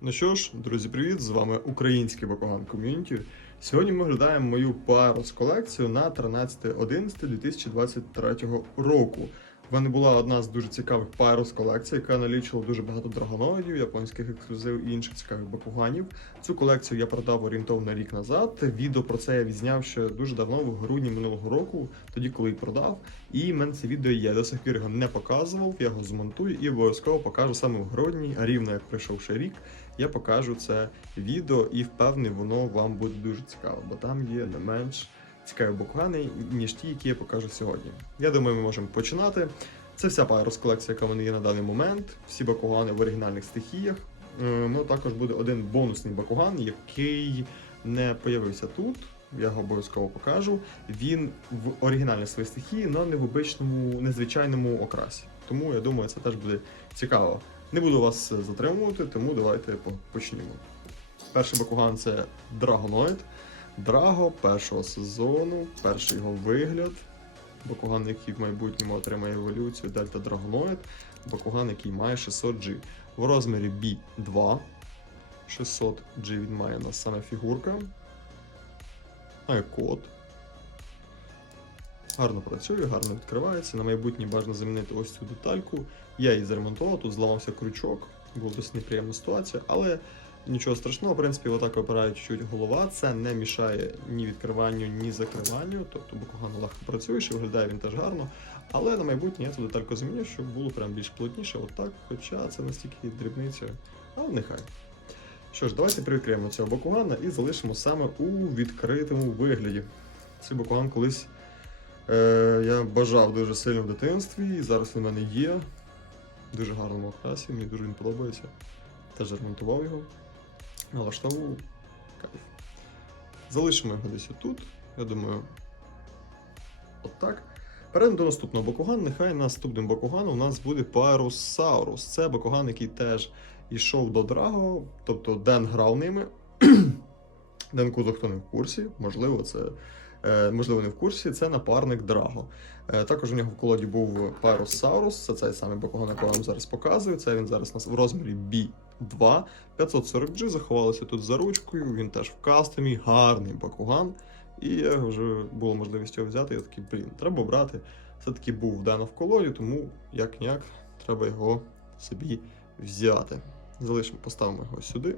Ну що ж, друзі, привіт! З вами український Бакуган ком'юніті. Сьогодні ми оглядаємо мою парус колекцію на 13.11.2023 року. В мене була одна з дуже цікавих парус колекцій, яка налічувала дуже багато драгоноїдів, японських ексклюзивів і інших цікавих бакуганів. Цю колекцію я продав орієнтовно рік назад. Відео про це я відзняв ще дуже давно, в грудні минулого року, тоді коли їх продав. І мене це відео є. До сих пір його не показував. Я його змонтую і обов'язково покажу саме в грудні, рівно як пройшов ще рік. Я покажу це відео і впевнений, воно вам буде дуже цікаво, бо там є не менш цікаві бакугани, ніж ті, які я покажу сьогодні. Я думаю, ми можемо починати. Це вся пайрос колекція, яка в мене є на даний момент. Всі бакугани в оригінальних стихіях. Е, Ну, також буде один бонусний бакуган, який не появився тут. Я його обов'язково покажу. Він в оригінальній своїй стихії, але не в обичному, незвичайному окрасі. Тому я думаю, це теж буде цікаво. Не буду вас затримувати, тому давайте по- почнімо. Перший бакуган це Драгоноид. Драго першого сезону, перший його вигляд. Бакуган, який в майбутньому отримає еволюцію Дельта Драгоноид. Бакуган, який має 600G. В розмірі B2. 600G він має у нас саме фігурка. Має код. Гарно працює, гарно відкривається. На майбутнє бажано замінити ось цю детальку. Я її заремонтував, тут зламався крючок, була досить неприємна ситуація, але нічого страшного, в принципі, отак випирає чуть голова. Це не мішає ні відкриванню, ні закриванню. Тобто бакуган легко працює, і виглядає він теж гарно. Але на майбутнє я цю детальку заміню, щоб було прям більш плотніше, отак, хоча це настільки дрібниця, але нехай. Що ж, давайте привідкриємо цього бакугана і залишимо саме у відкритому вигляді. Цей бакуган колись е, я бажав дуже сильно в дитинстві, і зараз він в мене є. Дуже гарному окрасі, мені дуже він подобається. Теж ремонтував його. Налаштовував. Кайф. Залишимо його десь отут. Я думаю, отак. Перейдемо до наступного бакугану. Нехай наступним бакуганом у нас буде Парусаурус. Це бакуган, який теж йшов до Драго, тобто Ден грав ними. Ден Кузо, хто не в курсі, можливо, це. Е, Можливо, не в курсі, це напарник Драго. Е, Також у нього в колоді був Парусаурус, це цей самий бакуган, який вам зараз показую. Це він зараз у нас в розмірі B2. 540G заховалося тут за ручкою, він теж в кастомі, гарний бакуган. І вже було можливість його взяти. Я такий, блін, треба брати. Все-таки був Дена в колоді, тому як ніяк треба його собі взяти. Залишимо, поставимо його сюди.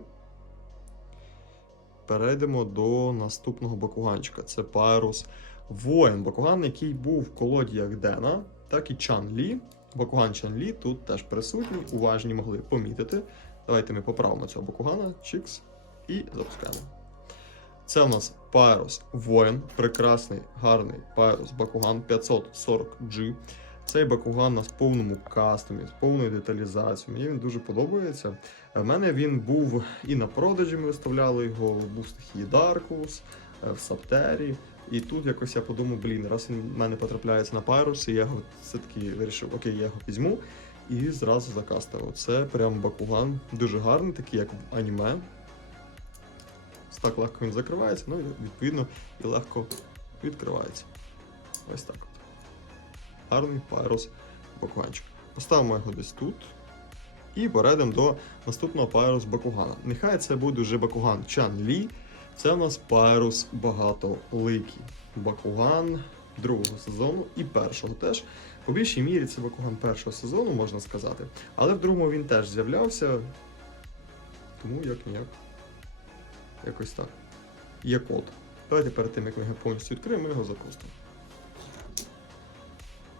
Перейдемо до наступного бакуганчика. Це Пайрус Воїн. Бакуган, який був в колоді як Дена, так і Чан Лі. Бакуган Чан Лі тут теж присутній, уважні могли помітити. Давайте ми поправимо цього бакугана, чікс, і запускаємо. Це у нас Пайрус Воїн, прекрасний, гарний Пайрус Бакуган 540G. Цей Бакуган в повному кастомі, з повною деталізацією. Мені він дуже подобається. В мене він був і на продажі, ми виставляли його, був в стихії Даркус, е, в Саптері. І тут якось я подумав, блін, раз він в мене потрапляється на Пайрус, і я його все-таки вирішив, окей, я його візьму. І зразу закастив. Це прям Бакуган, дуже гарний, такий як в аніме. Так легко він закривається, ну і відповідно і легко відкривається. Ось так. Гарний Пайрус Бакуганчик. Поставимо його десь тут. І перейдемо до наступного Пайрус Бакугана. Нехай це буде вже Бакуган Чан Лі. Це у нас Пайрус багатоликий. Бакуган другого сезону і першого теж. По більшій мірі це Бакуган першого сезону, можна сказати. Але в другому він теж з'являвся. Тому як ніяк. Якось так. Є код. Давайте перед тим, як ми його повністю відкриємо, ми його запустимо.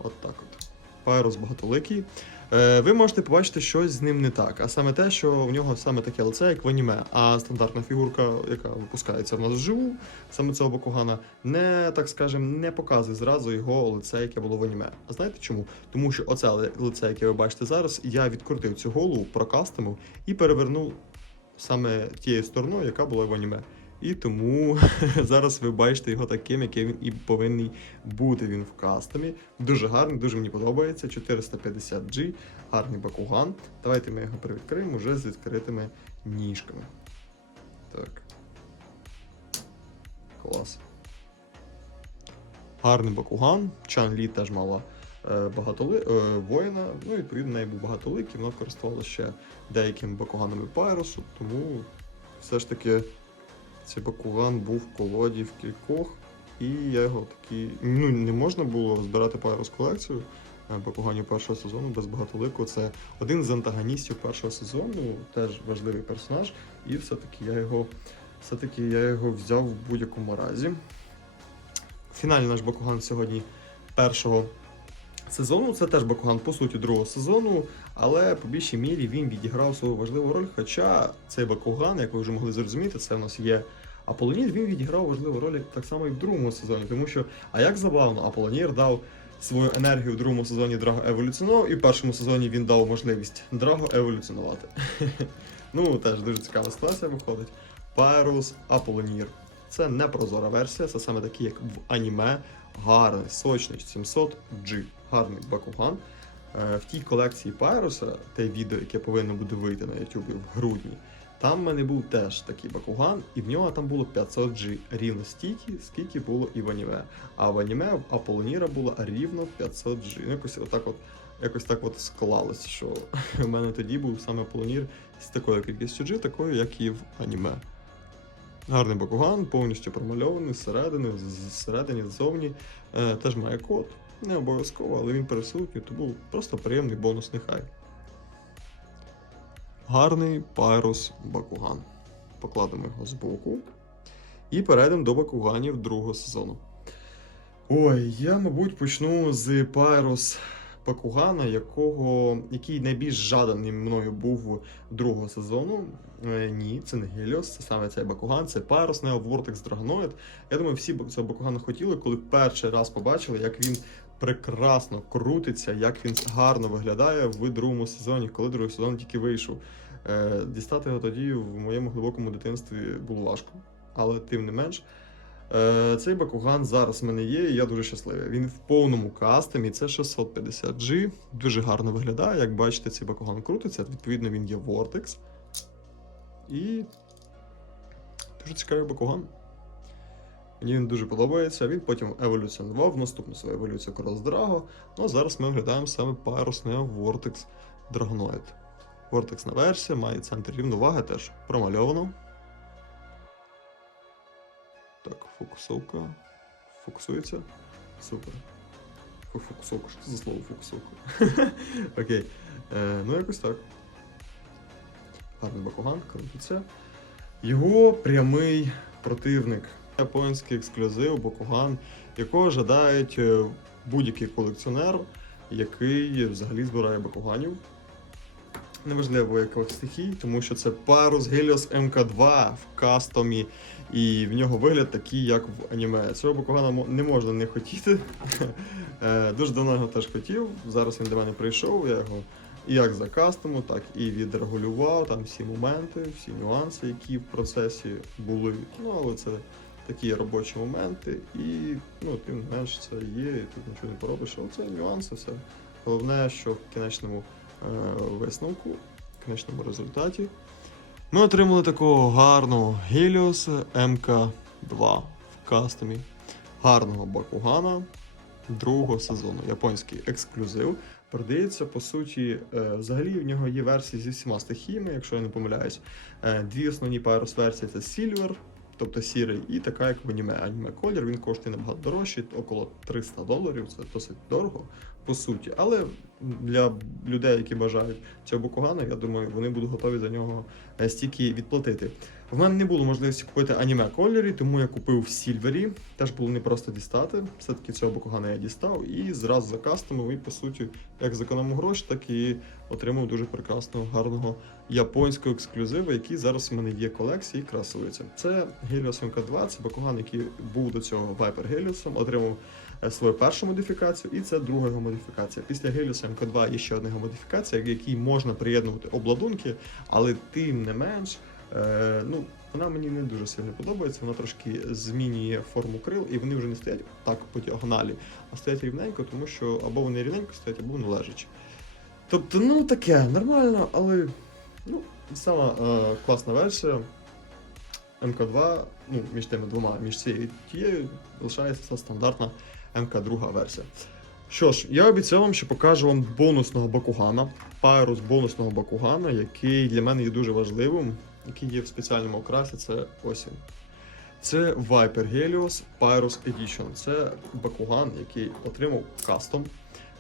От так от. Пайрус багатоликий. Е, ви можете побачити щось з ним не так, а саме те, що в нього саме таке лице, як в аніме. А стандартна фігурка, яка випускається в нас вживу, саме цього Бакугана, не так скажем, не показує зразу його лице, яке було в аніме. А знаєте чому? Тому що оце лице, яке ви бачите зараз, я відкрутив цю голову, прокастимив і перевернув саме тією стороною, яка була в аніме. І тому зараз ви бачите його таким, яким він і повинен бути він в кастомі. Дуже гарний, дуже мені подобається. 450G, гарний бакуган. Давайте ми його привідкриємо вже з відкритими ніжками. Так. Клас. Гарний бакуган. Чан Лі теж мала е, багатоли... е, воїна. Ну, відповідно, неї був багатолик, і вона користувалася ще деякими бакуганами Пайрусу, тому все ж таки цей бакуган був в колоді в кількох, і я його такий. Ну, не можна було збирати Пайрус колекцію е, бакуганів першого сезону без багатолику. Це один з антагоністів першого сезону, теж важливий персонаж, і все-таки я його, все-таки я його взяв в будь-якому разі. Фінальний наш бакуган сьогодні першого сезону. Це теж бакуган, по суті, другого сезону, але по більшій мірі він відіграв свою важливу роль. Хоча цей бакуган, як ви вже могли зрозуміти, це в нас є Аполлонір, він відіграв важливу роль так само і в другому сезоні. Тому що, а як забавно, Аполлонір дав свою енергію в другому сезоні Драго еволюціонував, і в першому сезоні він дав можливість Драго еволюціонувати. ну, теж дуже цікава ситуація виходить. Пайрус, Аполлонір. Це не прозора версія, це саме такий, як в аніме. Гарний, сочний 700G. Гарний Бакуган. Е, В тій колекції Пайруса, те відео, яке повинно буде вийти на YouTube в грудні, там в мене був теж такий Бакуган, і в нього там було 500G. Рівно стільки, скільки було і в аніме. А в аніме в Аполлоніра було рівно 500G. Ну, якось отак от. Якось так от склалось, що в мене тоді був саме Аполлонір з такою кількістю G, такою, як і в аніме. Гарний бакуган, повністю промальований зсередини, зсередині, ззовні. Е, теж має код. Не обов'язково, але він присутній, тому просто приємний бонус нехай. Гарний Пайрус Бакуган. Покладемо його збоку. І перейдемо до бакуганів другого сезону. Ой, я, мабуть, почну з Пайрус Бакугана, якого, який найбільш жаданий мною був другого сезону. Е, ні, це не Геліос, це саме цей Бакуган, це Пайрус Нео Вортекс Драгоноїд. Я думаю, всі цього Бакугана хотіли, коли перший раз побачили, як він прекрасно крутиться, як він гарно виглядає в другому сезоні, коли другий сезон тільки вийшов. Е, Дістати його тоді в моєму глибокому дитинстві було важко, але тим не менш. Е, Цей Бакуган зараз в мене є, і я дуже щасливий. Він в повному кастомі, це 650G, дуже гарно виглядає. Як бачите, цей Бакуган крутиться, відповідно, він є Vortex. І дуже цікавий Бакуган. Мені він дуже подобається. Він потім еволюціонував наступну свою еволюцію Крос Драго. Ну а зараз ми оглядаємо саме Neo Vortex Dragonoid. Vortex версія, має центр рівноваги теж промальовано. Так, фокусовка. Фокусується. Супер. Фокусовка, що це за слово фокусовка? Окей. Е, ну, якось так. Гарний Бакуган, крутиться. Його прямий противник. Японський ексклюзив Бакуган, якого жадають е, будь-який колекціонер, який взагалі збирає бакуганів. Неважливо яких стихій, тому що це Parus Helios MK2 в кастомі, і в нього вигляд такий, як в аніме. Цього бакугана не можна не хотіти. Е, Дуже давно його теж хотів. Зараз він до мене прийшов. Я його як за кастому, так і відрегулював. Там всі моменти, всі нюанси, які в процесі були. Ну, але це такі робочі моменти, і ну, тим менш це є, і тут нічого не поробиш. Але це нюанси, все. Головне, що в кінечному е, висновку, в кінечному результаті ми отримали такого гарного Helios MK2 в кастомі, гарного Бакугана другого сезону. Японський ексклюзив. Продається, по суті, е, взагалі в нього є версії зі всіма стихіями, якщо я не помиляюсь. Е, Дві основні Pyros версії це Silver, тобто сірий, і така, як в аніме. Аніме колір, він коштує набагато дорожче, около 300 доларів, це досить дорого, по суті. Але для людей, які бажають цього Бакугана, я думаю, вони будуть готові за нього е, стільки відплатити. В мене не було можливості купити аніме кольорі, тому я купив в Сільвері. Теж було непросто дістати. Все-таки цього Бакугана я дістав і зразу закастомив, і по суті, як зекономив гроші, так і отримав дуже прекрасного, гарного японського ексклюзиву, який зараз у мене є в колекції і красується. Це Helios MK2, це Бакуган, який був до цього Viper Helios, отримав е, свою першу модифікацію, і це друга його модифікація. Після Helios MK2 є ще одна його модифікація, в якій можна приєднувати обладунки, але тим не менш. Е, ну, вона мені не дуже сильно подобається, вона трошки змінює форму крил, і вони вже не стоять так по діагоналі, а стоять рівненько, тому що або вони рівненько стоять, або вони лежачі. Тобто, ну таке, нормально, але ну, сама е, класна версія. МК2, ну, між тими двома, між цією тією, лишається стандартна МК2 версія. Що ж, я обіцяв вам, що покажу вам бонусного бакугана, пайрус бонусного бакугана, який для мене є дуже важливим, який є в спеціальному окрасі. Це ось він. Це Viper Helios Pyrus Edition. Це бакуган, який отримав кастом.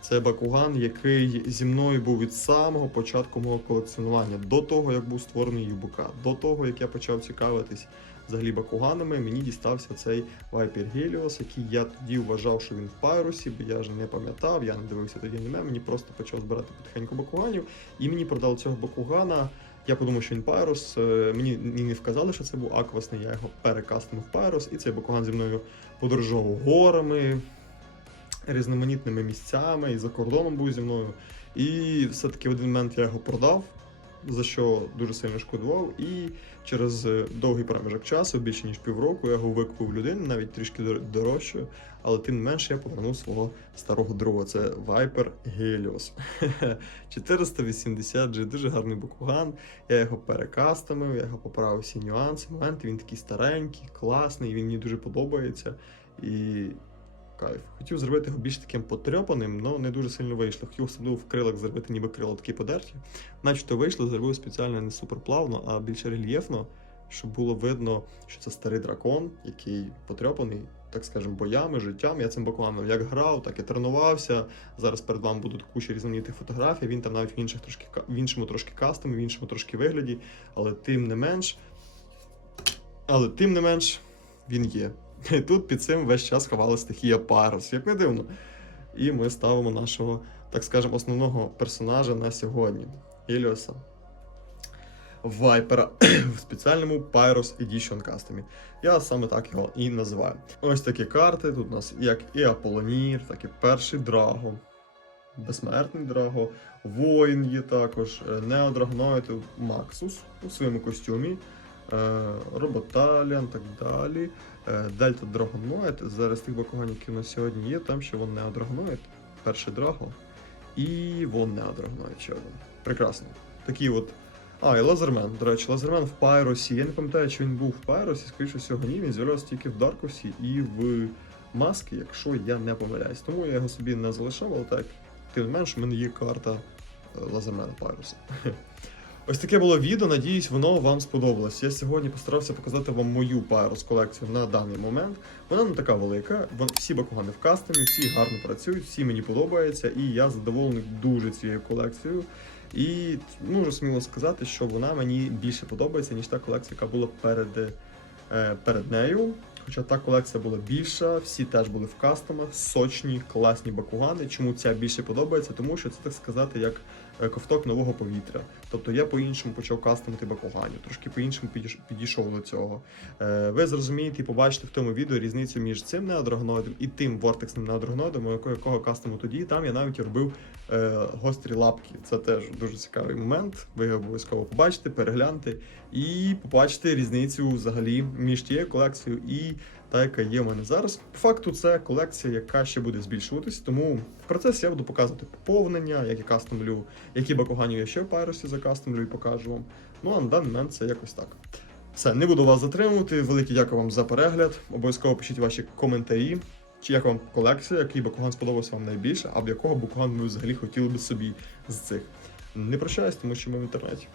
Це бакуган, який зі мною був від самого початку мого колекціонування, до того, як був створений ЮБК, до того, як я почав цікавитись взагалі бакуганами, мені дістався цей Viper Helios, який я тоді вважав, що він в пайрусі, бо я ж не пам'ятав, я не дивився тоді аніме, мені просто почав збирати потихеньку бакуганів, і мені продали цього бакугана. Я подумав, що він пайрус. е, Мені, не вказали, що це був аквасний, я його перекастив в пайрус, і цей бакуган зі мною подорожував горами, різноманітними місцями, і за кордоном був зі мною. І все-таки в один момент я його продав, за що дуже сильно шкодував. І через е, довгий проміжок часу, більше ніж півроку, я його викупив людини, навіть трішки дор- дорожче, але тим не менше я повернув свого старого друга. Це Viper Helios. 480G, дуже гарний бакуган. Я його перекастомив, я його поправив всі нюанси, моменти. Він такий старенький, класний, він мені дуже подобається. І кайф. Хотів зробити його більш таким потрьопаним, але не дуже сильно вийшло. Хотів особливо в крилах зробити ніби крила такі подерті. Начебто вийшло, зробив спеціально не суперплавно, а більш рельєфно, щоб було видно, що це старий дракон, який потрьопаний, так скажемо, боями, життям. Я цим бакуаном як грав, так і тренувався. Зараз перед вами будуть куча різноманітних фотографій. Він там навіть в інших трошки в іншому трошки кастомі, в іншому трошки вигляді, але тим не менш. Але тим не менш, він є. Тут під цим весь час ховала стихія Парус, як не дивно. І ми ставимо нашого, так скажемо, основного персонажа на сьогодні Еліоса. Вайпера в спеціальному Pyros Edition кастомі. Я саме так його і називаю. Ось такі карти. Тут у нас як і Аполлонір, так і перший Драго, Безсмертний Драго, Воїн є також, е, Неодрагноїд Максус у своєму костюмі, Роботаліан, так далі. Е, Дельта Драгоноїд. Зараз тих бакуганів, які у нас сьогодні є, там ще вон Неодрагноїд, перший Драго і вон Неодрагноїд ще один. Прекрасно. Такі от а, і Лазермен. До речі, Лазермен в Пайросі. Я не пам'ятаю, чи він був в Пайросі, скоріше всього, ні, він з'являвся тільки в Даркосі і в Маски, якщо я не помиляюсь. Тому я його собі не залишав, але так, тим не менш, в мене є карта е, Лазермена Пайроса. Ось таке було відео. Надіюсь, воно вам сподобалось. Я сьогодні постарався показати вам мою Пайрос колекцію на даний момент. Вона не така велика, всі бакугани в кастомі, всі гарно працюють, всі мені подобаються, і я задоволений дуже цією колекцією. І можу сміло сказати, що вона мені більше подобається, ніж та колекція, яка була перед, е, перед нею. Хоча та колекція була більша, всі теж були в кастомах, сочні, класні бакугани. Чому ця більше подобається? Тому що це так сказати, як ковток нового повітря. Тобто я по-іншому почав кастомити бакуганів, трошки по-іншому підійшов до цього. Е, Ви зрозумієте і побачите в тому відео різницю між цим неодрагноїдом і тим вортексним неодрагноїдом, у якого, якого кастому тоді. Там я навіть робив е, гострі лапки. Це теж дуже цікавий момент. Ви обов'язково побачите, перегляньте і побачите різницю взагалі між тією колекцією і та, яка є в мене зараз. По факту, це колекція, яка ще буде збільшуватись, тому в процесі я буду показувати поповнення, як я кастомлю, які бакуганів я ще в Пайросі закастомлю і покажу вам. Ну а на даний момент це якось так. Все, не буду вас затримувати. Велике дякую вам за перегляд. Обов'язково пишіть ваші коментарі. Чи як вам колекція, який бакуган сподобався вам найбільше, або якого бакуган ви взагалі хотіли би собі з цих. Не прощаюсь, тому що ми в інтернеті.